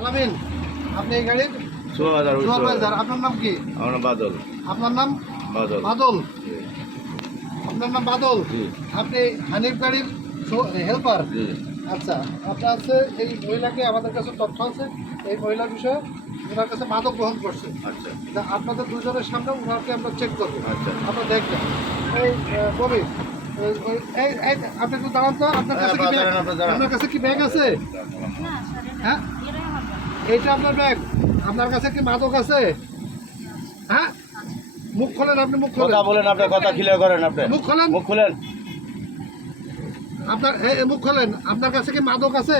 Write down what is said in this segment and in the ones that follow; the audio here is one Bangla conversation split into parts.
আলামিন, আপনি এই গাড়ির সুপারভাইজার। আপনার নাম কি? আমার নাম বাদল। আপনার নাম বাদল। বাদল। আপনার নাম বাদল। জি। আপনি হানিফ গাড়ির হেল্পার। জি। আচ্ছা, আপনার আছে এই মহিলাকে আমাদের কাছে তথ্য আছে এই মহিলার বিষয়ে ওনার কাছে মাদক গ্রহণ করছে। আচ্ছা তা আপনাদের দুজনের সামনে ওনাকে আমরা চেক করবো। আচ্ছা। আপনারা দেখবেন। এই ববি, আপনি একটু দাঁড়ান তো। আপনার কাছে কি ব্যাগ? আপনার কাছে কি ব্যাগ আছে? হ্যাঁ, এইটা আপনার ব্যাগ। আপনার কাছে কি মাদক আছে? হ্যাঁ, মুখ খোলেন। আপনি মুখ খোলেন। কথা বলেন, আপনার কথা ক্লিয়ার করেন। আপনি মুখ খোলেন। মুখ খুলেন। আপনার মুখ খোলেন। আপনার কাছে কি মাদক আছে?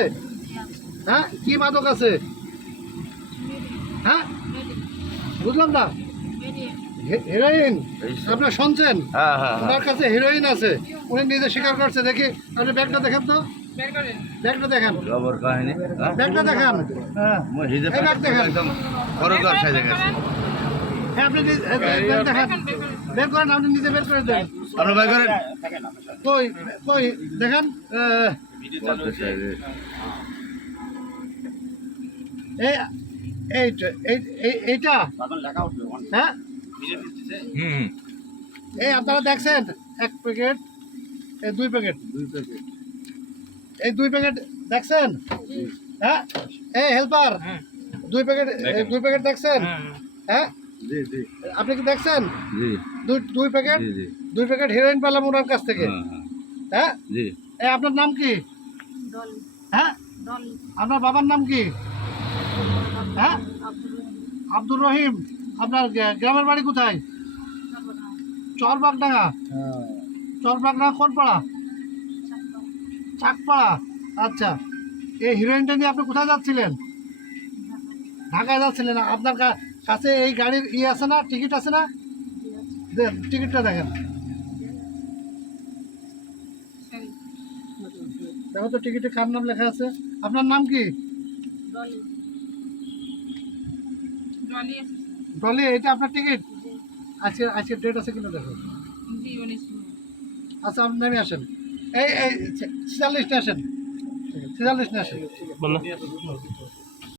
হ্যাঁ, কি মাদক আছে? হ্যাঁ, বুঝলাম না। হেরোইন আপনার শুনছেন? হ্যাঁ হ্যাঁ ওনার কাছে হেরোইন আছে, উনি নিজে স্বীকার করছে। দেখি আপনি ব্যাগটা দেখেন তো। ব্যাগটা দেখেন। খবর কাহিনী। ব্যাগটা দেখান। হ্যাঁ, এই ব্যাগ দেখেন। একদম খরচর সাইজে গেছে। হ্যাঁ, আপনি ব্যাগ দেখান। বের করেন, আপনি নিজে বের করে দেন। আপনি ভাই করেন। কই কই দেখেন। এইটা হ্যাঁ, এই আপনারা দেখছেন এক প্যাকেট, এই দুই প্যাকেট, এই দুই প্যাকেট দেখছেন? হ্যাঁ, এই হেল্পার দুই প্যাকেট দেখছেন? হ্যাঁ, জি জি আপনি কি দেখছেন? জি দুই প্যাকেট, জি জি দুই প্যাকেট হেরোইন পেলাম ওনার কাছ থেকে। হ্যাঁ, জি। এই আপনার নাম কি? হ্যাঁ, আপনার বাবার নাম কি? হ্যাঁ, আব্দুর রহিম। আপনার গ্রামের বাড়ি কোথায়? চরবাগডাঙ্গা। চরবাগডাঙ্গা কোন পাড়া? চাকপাড়া। আচ্ছা, এই হিরোইনটা নিয়ে আপনি কোথায় যাচ্ছিলেন? ঢাকায় যাচ্ছিলেন। আপনার কাছে এই গাড়ির আছে না, টিকিট আছে না? দেন টিকিটটা দেখেন। দেখো তো টিকিটে কার নাম লেখা আছে। আপনার নাম কি? ডলি। এটা আপনার টিকিট? আজকে ডেট আছে কিনা দেখো। আচ্ছা, আপনি নেমে আসেন। এই 46 আসেন, 46 আসেন।